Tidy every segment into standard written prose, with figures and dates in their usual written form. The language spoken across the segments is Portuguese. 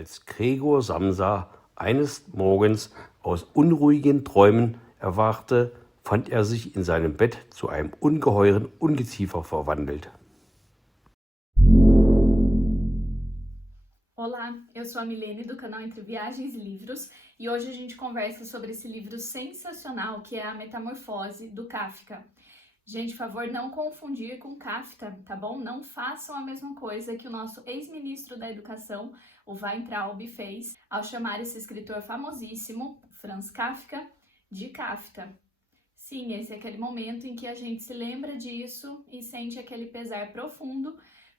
Als Gregor Samsa eines Morgens aus unruhigen Träumen erwachte, fand er sich in seinem Bett zu einem ungeheuren Ungeziefer verwandelt. Olá, eu sou a Milene do canal Entre Viagens e Livros e hoje a gente conversa sobre esse livro sensacional que é A Metamorfose, do Kafka. Gente, por favor, não confundir com Kafka, tá bom? Não façam a mesma coisa que o nosso ex-ministro da Educação, o Weintraub, fez ao chamar esse escritor famosíssimo, Franz Kafka, de Kafka. Sim, esse é aquele momento em que a gente se lembra disso e sente aquele pesar profundo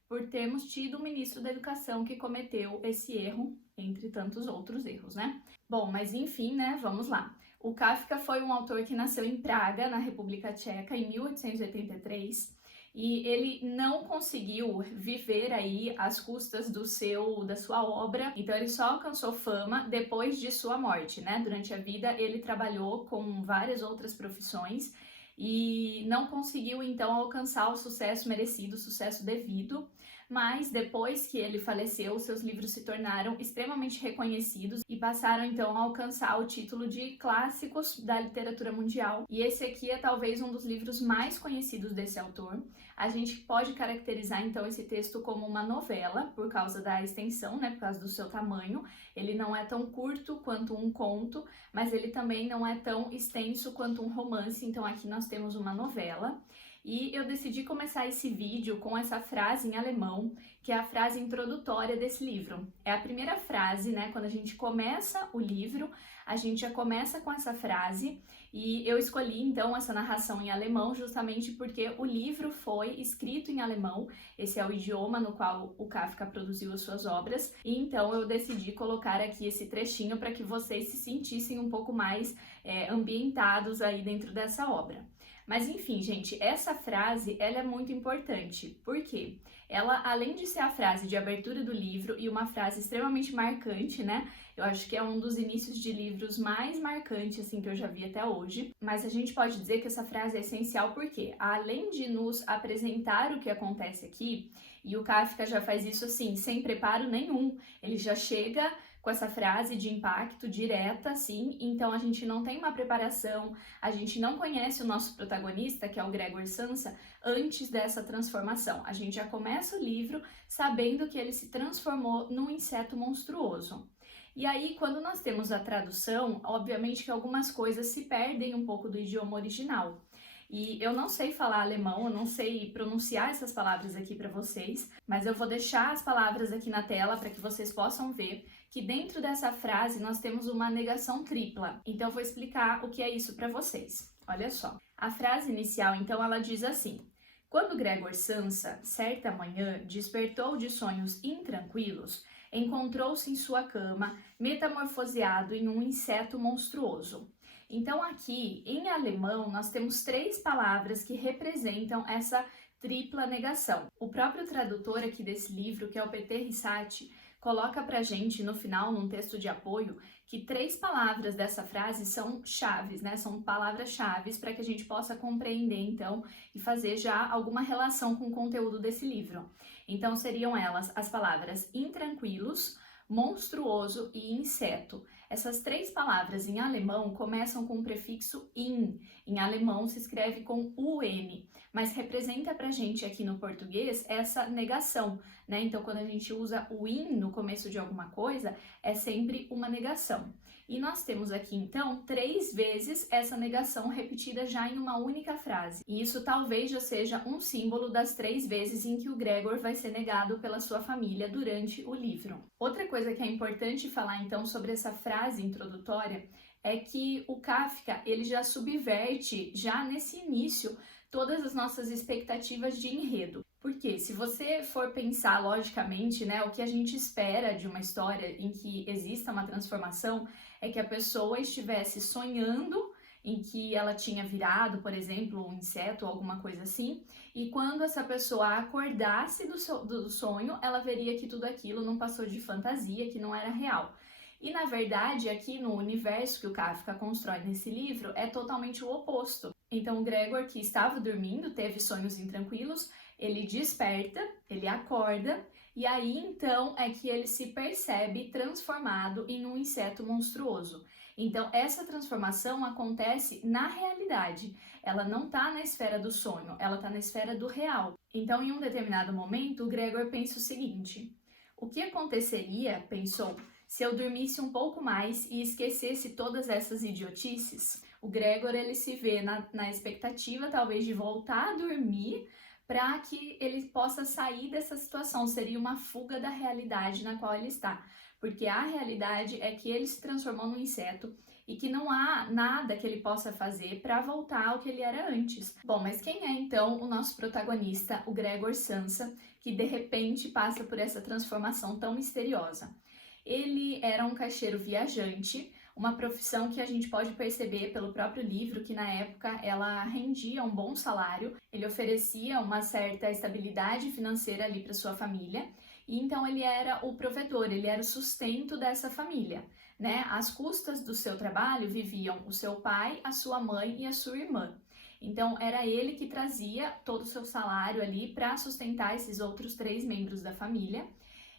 por termos tido um ministro da Educação que cometeu esse erro, entre tantos outros erros, né? Bom, mas enfim, né, vamos lá. O Kafka foi um autor que nasceu em Praga, na República Tcheca, em 1883, e ele não conseguiu viver aí às custas da sua obra, então ele só alcançou fama depois de sua morte, né? Durante a vida ele trabalhou com várias outras profissões e não conseguiu então alcançar o sucesso merecido, o sucesso devido, mas depois que ele faleceu, seus livros se tornaram extremamente reconhecidos e passaram então a alcançar o título de clássicos da literatura mundial. E esse aqui é talvez um dos livros mais conhecidos desse autor. A gente pode caracterizar então esse texto como uma novela por causa da extensão, né, por causa do seu tamanho. Ele não é tão curto quanto um conto, mas ele também não é tão extenso quanto um romance, então aqui nós temos uma novela. E eu decidi começar esse vídeo com essa frase em alemão, que é a frase introdutória desse livro. É a primeira frase, né? Quando a gente começa o livro, a gente já começa com essa frase, e eu escolhi então essa narração em alemão justamente porque o livro foi escrito em alemão, esse é o idioma no qual o Kafka produziu as suas obras, e então eu decidi colocar aqui esse trechinho para que vocês se sentissem um pouco mais ambientados aí dentro dessa obra. Mas enfim, gente, essa frase, ela é muito importante. Por quê? Ela, além de ser a frase de abertura do livro e uma frase extremamente marcante, né? Eu acho que é um dos inícios de livros mais marcantes, assim, que eu já vi até hoje. Mas a gente pode dizer que essa frase é essencial porque, além de nos apresentar o que acontece aqui, e o Kafka já faz isso, assim, sem preparo nenhum. Ele já chega com essa frase de impacto direta, assim, então a gente não tem uma preparação, a gente não conhece o nosso protagonista, que é o Gregor Samsa, antes dessa transformação. A gente já começa o livro sabendo que ele se transformou num inseto monstruoso. E aí, quando nós temos a tradução, obviamente que algumas coisas se perdem um pouco do idioma original. E eu não sei falar alemão, eu não sei pronunciar essas palavras aqui para vocês, mas eu vou deixar as palavras aqui na tela para que vocês possam ver que dentro dessa frase nós temos uma negação tripla. Então eu vou explicar o que é isso para vocês. Olha só. A frase inicial, então, ela diz assim: quando Gregor Samsa, certa manhã, despertou de sonhos intranquilos, encontrou-se em sua cama, metamorfoseado em um inseto monstruoso. Então aqui, em alemão, nós temos três palavras que representam essa tripla negação. O próprio tradutor aqui desse livro, que é o Peter Risati, coloca pra gente no final, num texto de apoio, que três palavras dessa frase são chaves, né? São palavras-chaves para que a gente possa compreender, então, e fazer já alguma relação com o conteúdo desse livro. Então, seriam elas as palavras intranquilos, monstruoso e inseto. Essas três palavras em alemão começam com o prefixo in. Em alemão se escreve com un, mas representa pra gente aqui no português essa negação, né? Então, quando a gente usa o in no começo de alguma coisa, é sempre uma negação. E nós temos aqui, então, 3 vezes essa negação repetida já em uma única frase. E isso talvez já seja um símbolo das 3 vezes em que o Gregor vai ser negado pela sua família durante o livro. Outra coisa que é importante falar, então, sobre essa frase introdutória é que o Kafka, ele já subverte, já nesse início, todas as nossas expectativas de enredo. Porque se você for pensar logicamente, né, o que a gente espera de uma história em que exista uma transformação é que a pessoa estivesse sonhando em que ela tinha virado, por exemplo, um inseto ou alguma coisa assim, e quando essa pessoa acordasse do sonho, ela veria que tudo aquilo não passou de fantasia, que não era real. E, na verdade, aqui no universo que o Kafka constrói nesse livro, é totalmente o oposto. Então, o Gregor, que estava dormindo, teve sonhos intranquilos, Ele desperta, ele acorda, e aí então é que ele se percebe transformado em um inseto monstruoso. Então, essa transformação acontece na realidade. Ela não está na esfera do sonho, ela está na esfera do real. Então, em um determinado momento, o Gregor pensa o seguinte: o que aconteceria, pensou, se eu dormisse um pouco mais e esquecesse todas essas idiotices? O Gregor, ele se vê na expectativa, talvez, de voltar a dormir para que ele possa sair dessa situação. Seria uma fuga da realidade na qual ele está. Porque a realidade é que ele se transformou num inseto e que não há nada que ele possa fazer para voltar ao que ele era antes. Bom, mas quem é então o nosso protagonista, o Gregor Samsa, que de repente passa por essa transformação tão misteriosa? Ele era um caixeiro viajante, uma profissão que a gente pode perceber pelo próprio livro que na época ela rendia um bom salário, ele oferecia uma certa estabilidade financeira ali para sua família, e então ele era o provedor, ele era o sustento dessa família, né? Às custas do seu trabalho viviam o seu pai, a sua mãe e a sua irmã. Então era ele que trazia todo o seu salário ali para sustentar esses outros 3 membros da família.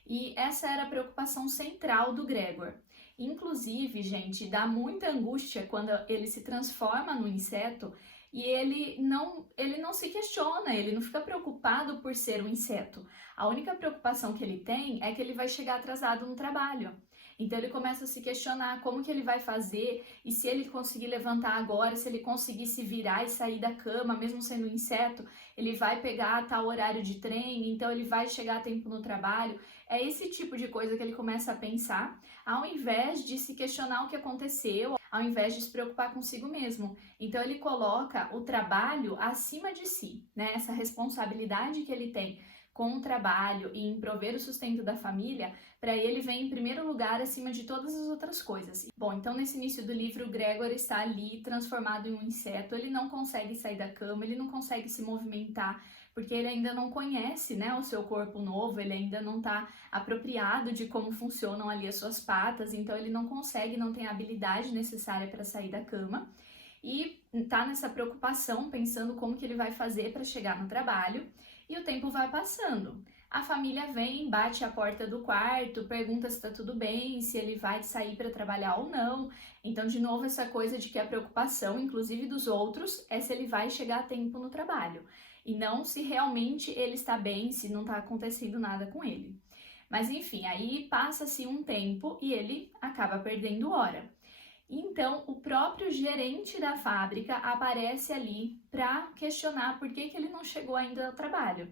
E essa era a preocupação central do Gregor. Inclusive, gente, dá muita angústia quando ele se transforma no inseto e ele não se questiona, ele não fica preocupado por ser um inseto. A única preocupação que ele tem é que ele vai chegar atrasado no trabalho. Então ele começa a se questionar como que ele vai fazer e se ele conseguir levantar agora, se ele conseguir se virar e sair da cama, mesmo sendo um inseto, ele vai pegar tal horário de trem, então ele vai chegar a tempo no trabalho. É esse tipo de coisa que ele começa a pensar, ao invés de se questionar o que aconteceu, ao invés de se preocupar consigo mesmo. Então ele coloca o trabalho acima de si, né? Essa responsabilidade que ele tem com o trabalho e em prover o sustento da família, para ele vem em primeiro lugar acima de todas as outras coisas. Bom, então nesse início do livro, o Gregor está ali transformado em um inseto, ele não consegue sair da cama, ele não consegue se movimentar, porque ele ainda não conhece, né, o seu corpo novo, ele ainda não está apropriado de como funcionam ali as suas patas, então ele não consegue, não tem a habilidade necessária para sair da cama. E tá nessa preocupação, pensando como que ele vai fazer para chegar no trabalho, e o tempo vai passando. A família vem, bate a porta do quarto, pergunta se tá tudo bem, se ele vai sair para trabalhar ou não. Então, de novo, essa coisa de que a preocupação, inclusive dos outros, é se ele vai chegar a tempo no trabalho, e não se realmente ele está bem, se não tá acontecendo nada com ele. Mas enfim, aí passa-se um tempo e ele acaba perdendo hora. Então, o próprio gerente da fábrica aparece ali para questionar por que ele não chegou ainda ao trabalho.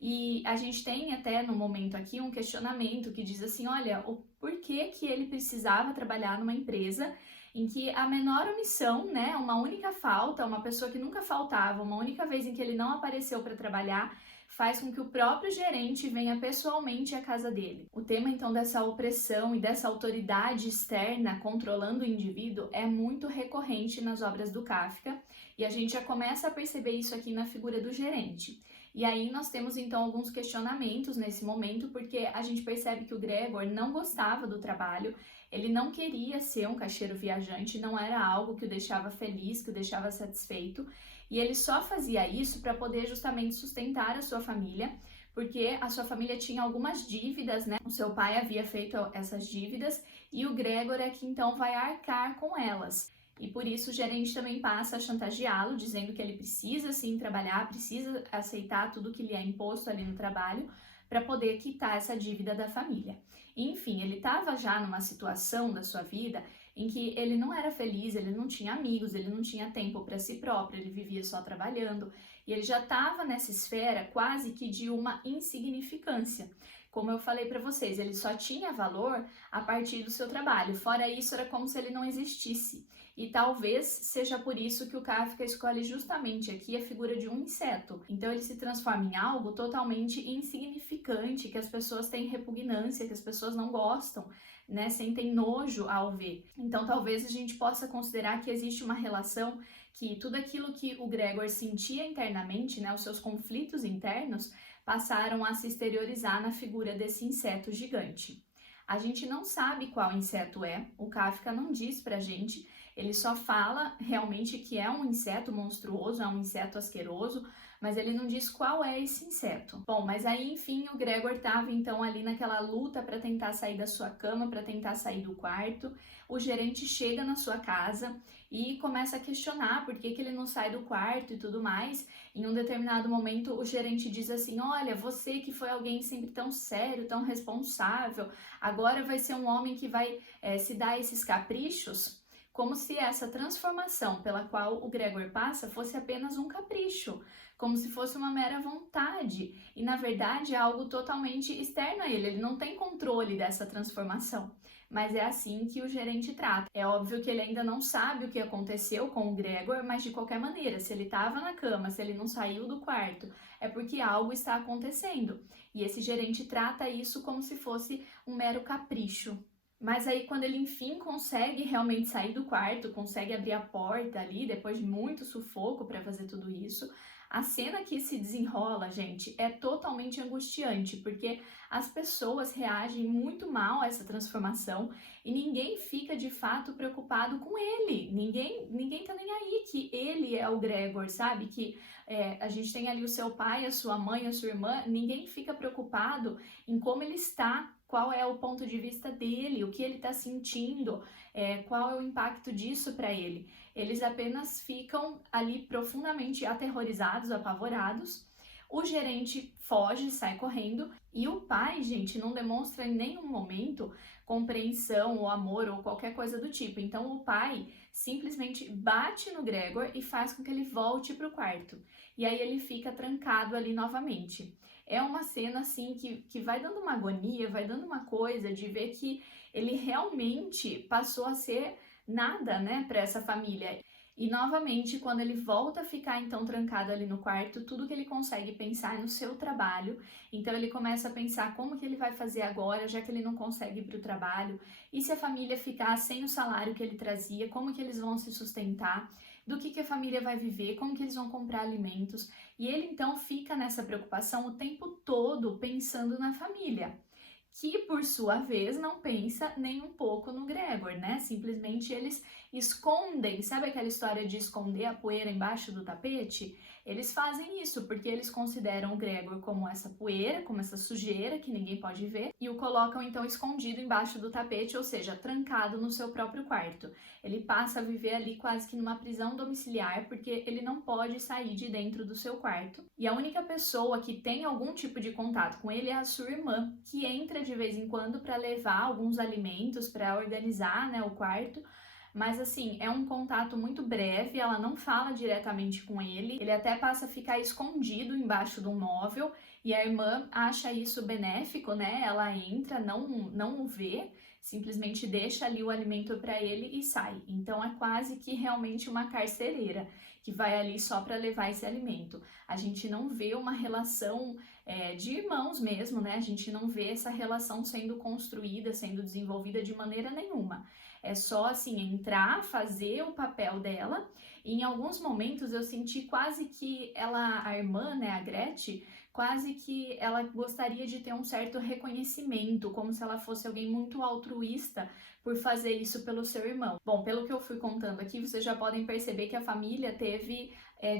E a gente tem até no momento aqui um questionamento que diz assim, olha, o porquê que ele precisava trabalhar numa empresa em que a menor omissão, né, uma única falta, uma pessoa que nunca faltava, uma única vez em que ele não apareceu para trabalhar, faz com que o próprio gerente venha pessoalmente à casa dele. O tema, então, dessa opressão e dessa autoridade externa controlando o indivíduo é muito recorrente nas obras do Kafka, e a gente já começa a perceber isso aqui na figura do gerente. E aí nós temos, então, alguns questionamentos nesse momento, porque a gente percebe que o Gregor não gostava do trabalho, ele não queria ser um caixeiro viajante, não era algo que o deixava feliz, que o deixava satisfeito, e ele só fazia isso para poder justamente sustentar a sua família, porque a sua família tinha algumas dívidas, né? O seu pai havia feito essas dívidas e o Gregor é que então vai arcar com elas. E por isso o gerente também passa a chantageá-lo, dizendo que ele precisa sim trabalhar, precisa aceitar tudo que lhe é imposto ali no trabalho para poder quitar essa dívida da família. Enfim, ele estava já numa situação da sua vida em que ele não era feliz, ele não tinha amigos, ele não tinha tempo para si próprio, ele vivia só trabalhando, e ele já estava nessa esfera quase que de uma insignificância. Como eu falei para vocês, ele só tinha valor a partir do seu trabalho, fora isso era como se ele não existisse. E talvez seja por isso que o Kafka escolhe justamente aqui a figura de um inseto. Então ele se transforma em algo totalmente insignificante, que as pessoas têm repugnância, que as pessoas não gostam, né, sentem nojo ao ver. Então talvez a gente possa considerar que existe uma relação que tudo aquilo que o Gregor sentia internamente, né, os seus conflitos internos, passaram a se exteriorizar na figura desse inseto gigante. A gente não sabe qual inseto é, o Kafka não diz pra gente, ele só fala realmente que é um inseto monstruoso, é um inseto asqueroso, mas ele não diz qual é esse inseto. Bom, mas aí enfim o Gregor estava então ali naquela luta para tentar sair da sua cama, para tentar sair do quarto. O gerente chega na sua casa e começa a questionar por que ele não sai do quarto e tudo mais. Em um determinado momento o gerente diz assim: olha, você que foi alguém sempre tão sério, tão responsável, agora vai ser um homem que vai se dar esses caprichos? Como se essa transformação pela qual o Gregor passa fosse apenas um capricho, como se fosse uma mera vontade, e na verdade é algo totalmente externo a ele, ele não tem controle dessa transformação. Mas é assim que o gerente trata. É óbvio que ele ainda não sabe o que aconteceu com o Gregor, mas de qualquer maneira, se ele estava na cama, se ele não saiu do quarto, é porque algo está acontecendo. E esse gerente trata isso como se fosse um mero capricho. Mas aí quando ele enfim consegue realmente sair do quarto, consegue abrir a porta ali, depois de muito sufoco para fazer tudo isso, a cena que se desenrola, gente, é totalmente angustiante, porque as pessoas reagem muito mal a essa transformação e ninguém fica de fato preocupado com ele. Ninguém tá nem aí que ele é o Gregor, sabe? Que a gente tem ali o seu pai, a sua mãe, a sua irmã, ninguém fica preocupado em como ele está, qual é o ponto de vista dele, o que ele está sentindo, qual é o impacto disso para ele. Eles apenas ficam ali profundamente aterrorizados, apavorados. O gerente foge, sai correndo, e o pai, gente, não demonstra em nenhum momento compreensão ou amor ou qualquer coisa do tipo. Então o pai simplesmente bate no Gregor e faz com que ele volte para o quarto. E aí ele fica trancado ali novamente. É uma cena assim que vai dando uma agonia, vai dando uma coisa de ver que ele realmente passou a ser nada, né, para essa família. E novamente, quando ele volta a ficar então trancado ali no quarto, tudo que ele consegue pensar é no seu trabalho. Então ele começa a pensar como que ele vai fazer agora, já que ele não consegue ir para o trabalho. E se a família ficar sem o salário que ele trazia, como que eles vão se sustentar? Do que a família vai viver, como que eles vão comprar alimentos. E ele então fica nessa preocupação o tempo todo pensando na família, que por sua vez não pensa nem um pouco no Gregor, né? Simplesmente eles escondem, sabe aquela história de esconder a poeira embaixo do tapete? Eles fazem isso porque eles consideram o Gregor como essa poeira, como essa sujeira que ninguém pode ver, e o colocam então escondido embaixo do tapete, ou seja, trancado no seu próprio quarto. Ele passa a viver ali quase que numa prisão domiciliar, porque ele não pode sair de dentro do seu quarto. E a única pessoa que tem algum tipo de contato com ele é a sua irmã, que entra de vez em quando para levar alguns alimentos, para organizar, né, o quarto. Mas assim, é um contato muito breve, ela não fala diretamente com ele até passa a ficar escondido embaixo de um móvel e a irmã acha isso benéfico, né? Ela entra, não o vê, simplesmente deixa ali o alimento para ele e sai. Então é quase que realmente uma carcereira que vai ali só para levar esse alimento. A gente não vê uma relação de irmãos mesmo, né? A gente não vê essa relação sendo construída, sendo desenvolvida de maneira nenhuma. É só assim entrar, fazer o papel dela. E em alguns momentos eu senti quase que ela, a irmã, né, a Gretchen, quase que ela gostaria de ter um certo reconhecimento, como se ela fosse alguém muito altruísta por fazer isso pelo seu irmão. Bom, pelo que eu fui contando aqui, vocês já podem perceber que a família teve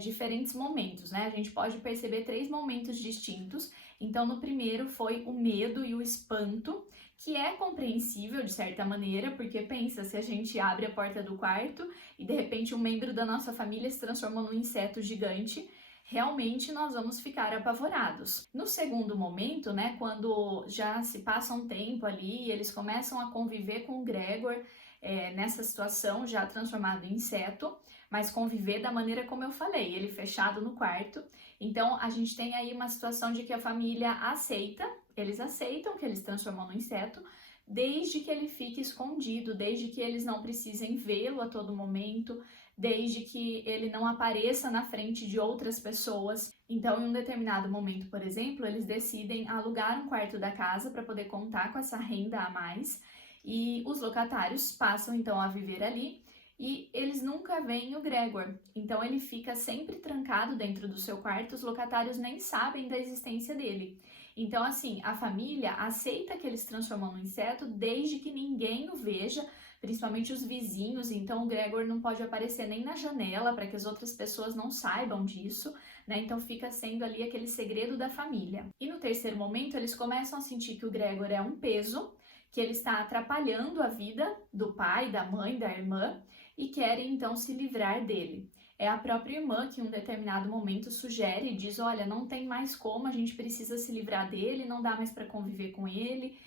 diferentes momentos, né? A gente pode perceber 3 momentos distintos. Então, no primeiro foi o medo e o espanto, que é compreensível de certa maneira, porque pensa, se a gente abre a porta do quarto e de repente um membro da nossa família se transforma num inseto gigante, realmente nós vamos ficar apavorados. No segundo momento, né, quando já se passa um tempo ali e eles começam a conviver com o Gregor nessa situação já transformado em inseto, mas conviver da maneira como eu falei, ele fechado no quarto. Então a gente tem aí uma situação de que a família aceita, eles aceitam que eles transformam no inseto, desde que ele fique escondido, desde que eles não precisem vê-lo a todo momento, desde que ele não apareça na frente de outras pessoas. Então, em um determinado momento, por exemplo, eles decidem alugar um quarto da casa para poder contar com essa renda a mais, e os locatários passam então a viver ali, e eles nunca veem o Gregor. Então ele fica sempre trancado dentro do seu quarto, os locatários nem sabem da existência dele. Então, assim, a família aceita que ele se transformou num inseto desde que ninguém o veja, principalmente os vizinhos. Então, o Gregor não pode aparecer nem na janela para que as outras pessoas não saibam disso, né? Então, fica sendo ali aquele segredo da família. E no terceiro momento, eles começam a sentir que o Gregor é um peso, que ele está atrapalhando a vida do pai, da mãe, da irmã, e querem então se livrar dele. É a própria irmã que em um determinado momento sugere e diz, olha, não tem mais como, a gente precisa se livrar dele, não dá mais para conviver com ele.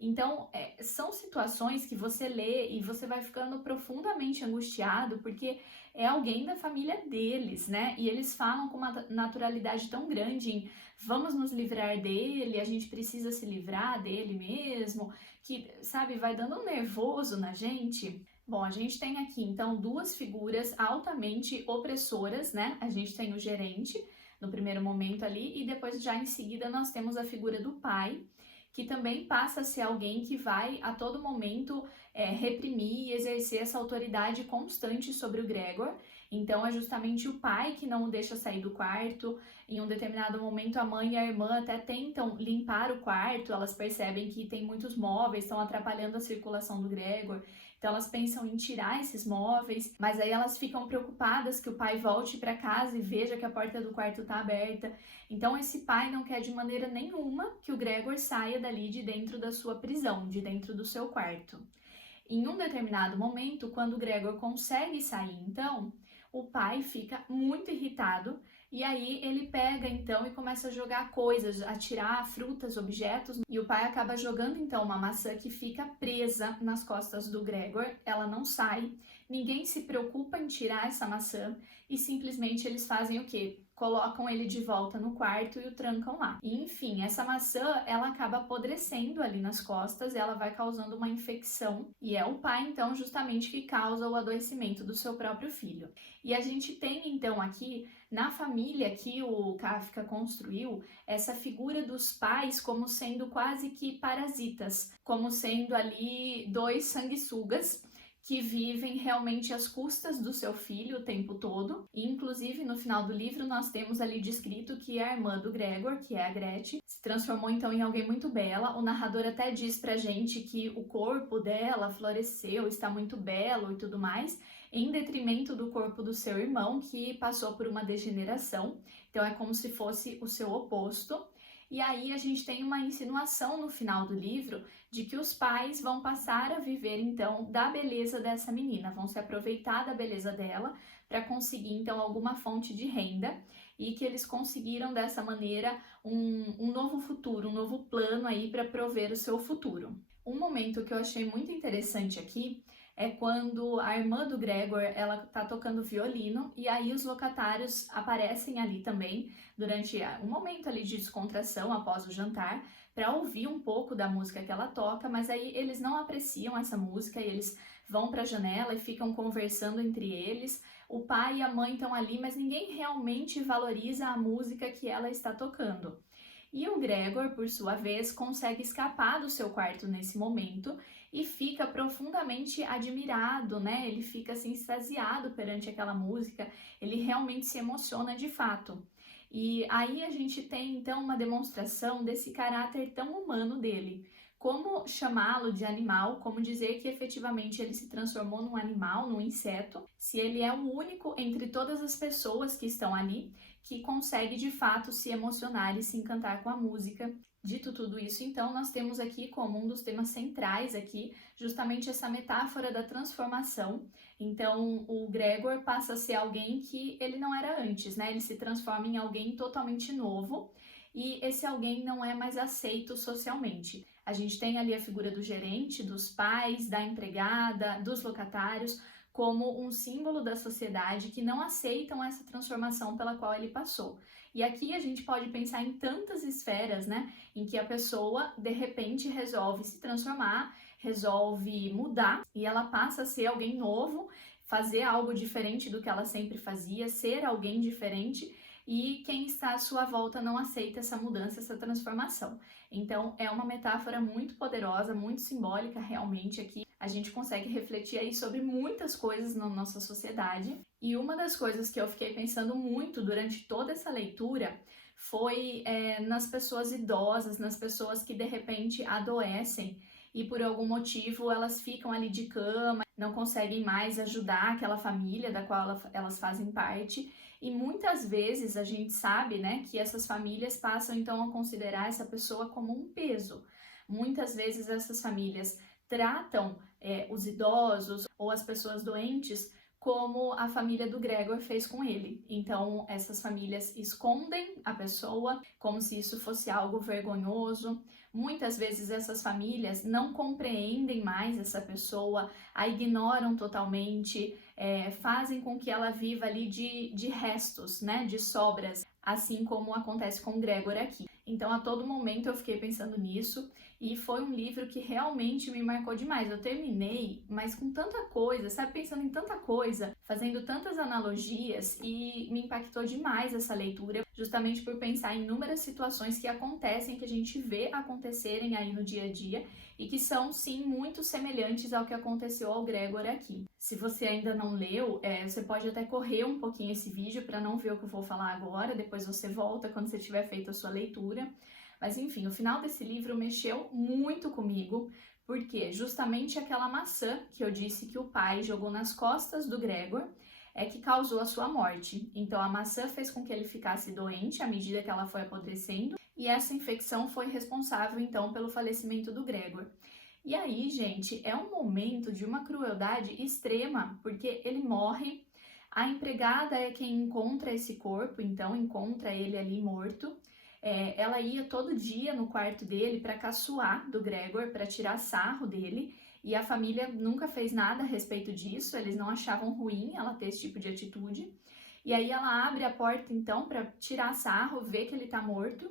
Então, são situações que você lê e você vai ficando profundamente angustiado, porque é alguém da família deles, né? E eles falam com uma naturalidade tão grande em vamos nos livrar dele, a gente precisa se livrar dele mesmo, que, sabe, vai dando um nervoso na gente. Bom, a gente tem aqui, então, duas figuras altamente opressoras, né? A gente tem o gerente, no primeiro momento ali, e depois, já em seguida, nós temos a figura do pai, que também passa a ser alguém que vai, a todo momento, reprimir e exercer essa autoridade constante sobre o Gregor. Então, é justamente o pai que não o deixa sair do quarto. Em um determinado momento, a mãe e a irmã até tentam limpar o quarto, elas percebem que tem muitos móveis, estão atrapalhando a circulação do Gregor. Então elas pensam em tirar esses móveis, mas aí elas ficam preocupadas que o pai volte para casa e veja que a porta do quarto está aberta. Então esse pai não quer de maneira nenhuma que o Gregor saia dali de dentro da sua prisão, de dentro do seu quarto. Em um determinado momento, quando o Gregor consegue sair, então, o pai fica muito irritado e aí ele pega então e começa a jogar coisas, a tirar frutas, objetos, e o pai acaba jogando então uma maçã que fica presa nas costas do Gregor, ela não sai, ninguém se preocupa em tirar essa maçã e simplesmente eles fazem o quê? Colocam ele de volta no quarto e o trancam lá. E, enfim, essa maçã, ela acaba apodrecendo ali nas costas, ela vai causando uma infecção, e é o pai, então, justamente que causa o adoecimento do seu próprio filho. E a gente tem, então, aqui, na família que o Kafka construiu, essa figura dos pais como sendo quase que parasitas, como sendo ali dois sanguessugas, que vivem realmente às custas do seu filho o tempo todo. E, inclusive, no final do livro, nós temos ali descrito que a irmã do Gregor, que é a Gretchen, se transformou então em alguém muito bela. O narrador até diz pra gente que o corpo dela floresceu, está muito belo e tudo mais, em detrimento do corpo do seu irmão, que passou por uma degeneração. Então, é como se fosse o seu oposto. E aí a gente tem uma insinuação no final do livro de que os pais vão passar a viver então da beleza dessa menina, vão se aproveitar da beleza dela para conseguir então alguma fonte de renda, e que eles conseguiram dessa maneira um novo futuro, um novo plano aí para prover o seu futuro. Um momento que eu achei muito interessante aqui é quando a irmã do Gregor, ela tá tocando violino, e aí os locatários aparecem ali também durante um momento ali de descontração após o jantar, para ouvir um pouco da música que ela toca, mas aí eles não apreciam essa música e eles vão para a janela e ficam conversando entre eles. O pai e a mãe estão ali, mas ninguém realmente valoriza a música que ela está tocando. E o Gregor, por sua vez, consegue escapar do seu quarto nesse momento e fica profundamente admirado, né? Ele fica assim extasiado perante aquela música, ele realmente se emociona de fato. E aí a gente tem então uma demonstração desse caráter tão humano dele. Como chamá-lo de animal, como dizer que efetivamente ele se transformou num animal, num inseto, se ele é o único entre todas as pessoas que estão ali que consegue de fato se emocionar e se encantar com a música. Dito tudo isso, então, nós temos aqui como um dos temas centrais aqui justamente essa metáfora da transformação. Então, o Gregor passa a ser alguém que ele não era antes, né? Ele se transforma em alguém totalmente novo, e esse alguém não é mais aceito socialmente. A gente tem ali a figura do gerente, dos pais, da empregada, dos locatários, como um símbolo da sociedade que não aceitam essa transformação pela qual ele passou. E aqui a gente pode pensar em tantas esferas, né, em que a pessoa de repente resolve se transformar, resolve mudar, e ela passa a ser alguém novo, fazer algo diferente do que ela sempre fazia, ser alguém diferente, e quem está à sua volta não aceita essa mudança, essa transformação. Então é uma metáfora muito poderosa, muito simbólica realmente aqui. A gente consegue refletir aí sobre muitas coisas na nossa sociedade. E uma das coisas que eu fiquei pensando muito durante toda essa leitura foi nas pessoas idosas, nas pessoas que de repente adoecem e por algum motivo elas ficam ali de cama, não conseguem mais ajudar aquela família da qual elas fazem parte. E muitas vezes a gente sabe, né, que essas famílias passam então a considerar essa pessoa como um peso. Muitas vezes essas famílias tratam os idosos ou as pessoas doentes como a família do Gregor fez com ele. Então, essas famílias escondem a pessoa como se isso fosse algo vergonhoso. Muitas vezes essas famílias não compreendem mais essa pessoa, a ignoram totalmente, fazem com que ela viva ali de restos, né, de sobras, assim como acontece com o Gregor aqui. Então, a todo momento eu fiquei pensando nisso e foi um livro que realmente me marcou demais. Eu terminei, mas com tanta coisa, sabe, pensando em tanta coisa, fazendo tantas analogias e me impactou demais essa leitura, justamente por pensar em inúmeras situações que acontecem, que a gente vê acontecerem aí no dia a dia e que são, sim, muito semelhantes ao que aconteceu ao Gregor aqui. Se você ainda não leu, você pode até correr um pouquinho esse vídeo para não ver o que eu vou falar agora, depois você volta quando você tiver feito a sua leitura. Mas enfim, o final desse livro mexeu muito comigo, porque justamente aquela maçã que eu disse que o pai jogou nas costas do Gregor é que causou a sua morte. Então a maçã fez com que ele ficasse doente à medida que ela foi apodrecendo, e essa infecção foi responsável então pelo falecimento do Gregor. E aí, gente, é um momento de uma crueldade extrema, porque ele morre, a empregada é quem encontra esse corpo, então encontra ele ali morto. Ela ia todo dia no quarto dele para caçoar do Gregor, para tirar sarro dele, e a família nunca fez nada a respeito disso, eles não achavam ruim ela ter esse tipo de atitude. E aí ela abre a porta então para tirar sarro, ver que ele tá morto.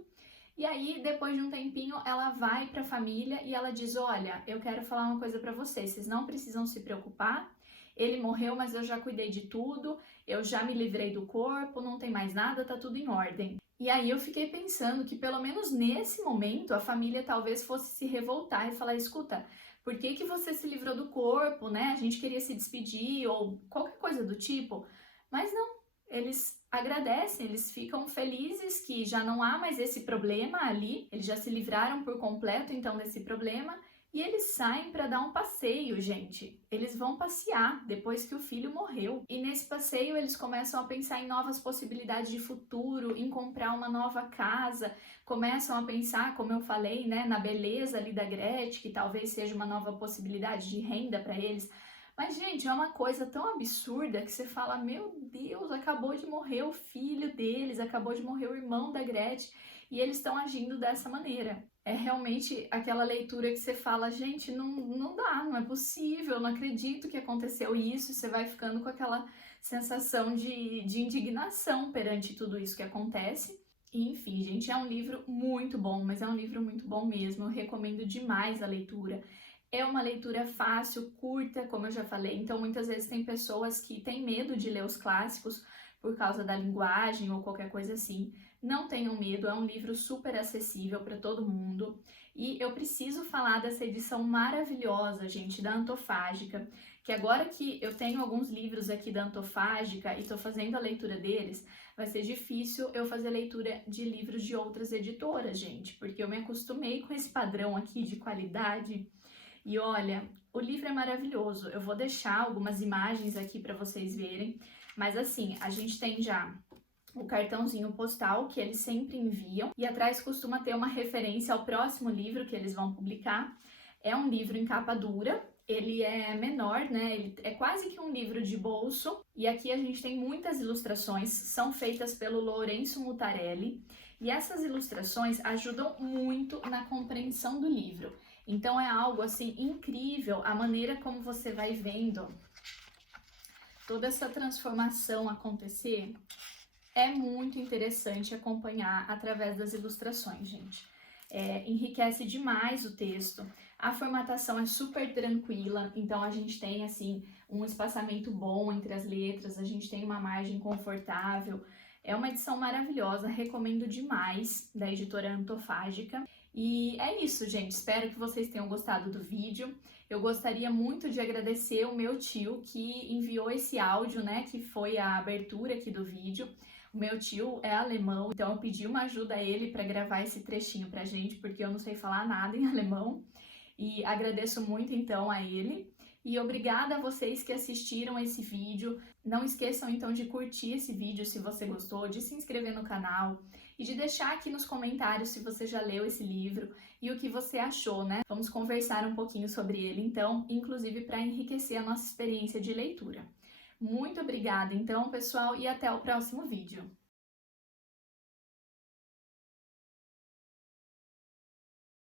E aí, depois de um tempinho, ela vai para a família e ela diz: olha, eu quero falar uma coisa para vocês não precisam se preocupar, ele morreu, mas eu já cuidei de tudo, eu já me livrei do corpo, não tem mais nada, tá tudo em ordem. E aí eu fiquei pensando que pelo menos nesse momento a família talvez fosse se revoltar e falar: escuta, por que que você se livrou do corpo, né? A gente queria se despedir ou qualquer coisa do tipo. Mas não, eles agradecem, eles ficam felizes que já não há mais esse problema ali, eles já se livraram por completo então desse problema. E eles saem para dar um passeio, gente. Eles vão passear depois que o filho morreu. E nesse passeio eles começam a pensar em novas possibilidades de futuro, em comprar uma nova casa. Começam a pensar, como eu falei, né, na beleza ali da Gretchen, que talvez seja uma nova possibilidade de renda para eles. Mas, gente, é uma coisa tão absurda que você fala: meu Deus, acabou de morrer o filho deles, acabou de morrer o irmão da Gretchen, e eles estão agindo dessa maneira. É realmente aquela leitura que você fala: gente, não dá, não é possível, não acredito que aconteceu isso, e você vai ficando com aquela sensação de indignação perante tudo isso que acontece. E, enfim, gente, é um livro muito bom, mas é um livro muito bom mesmo, eu recomendo demais a leitura. É uma leitura fácil, curta, como eu já falei, então muitas vezes tem pessoas que têm medo de ler os clássicos por causa da linguagem ou qualquer coisa assim. Não tenham medo, é um livro super acessível para todo mundo. E eu preciso falar dessa edição maravilhosa, gente, da Antofágica, que agora que eu tenho alguns livros aqui da Antofágica e estou fazendo a leitura deles, vai ser difícil eu fazer leitura de livros de outras editoras, gente, porque eu me acostumei com esse padrão aqui de qualidade. E olha, o livro é maravilhoso. Eu vou deixar algumas imagens aqui para vocês verem, mas assim, a gente tem já o cartãozinho postal que eles sempre enviam e atrás costuma ter uma referência ao próximo livro que eles vão publicar. É um livro em capa dura, ele é menor, né? Ele é quase que um livro de bolso, e aqui a gente tem muitas ilustrações, são feitas pelo Lourenço Mutarelli, e essas ilustrações ajudam muito na compreensão do livro. Então é algo assim incrível a maneira como você vai vendo toda essa transformação acontecer. É muito interessante acompanhar através das ilustrações, gente. Enriquece demais o texto. A formatação é super tranquila, então a gente tem assim um espaçamento bom entre as letras, a gente tem uma margem confortável. É uma edição maravilhosa, recomendo demais, da editora Antofágica. E é isso, gente. Espero que vocês tenham gostado do vídeo. Eu gostaria muito de agradecer o meu tio que enviou esse áudio, né, que foi a abertura aqui do vídeo. O meu tio é alemão, então eu pedi uma ajuda a ele para gravar esse trechinho pra gente, porque eu não sei falar nada em alemão. E agradeço muito então a ele. E obrigada a vocês que assistiram esse vídeo. Não esqueçam então de curtir esse vídeo se você gostou, de se inscrever no canal e de deixar aqui nos comentários se você já leu esse livro e o que você achou, né? Vamos conversar um pouquinho sobre ele então, inclusive para enriquecer a nossa experiência de leitura. Muito obrigada então, pessoal, e até o próximo vídeo.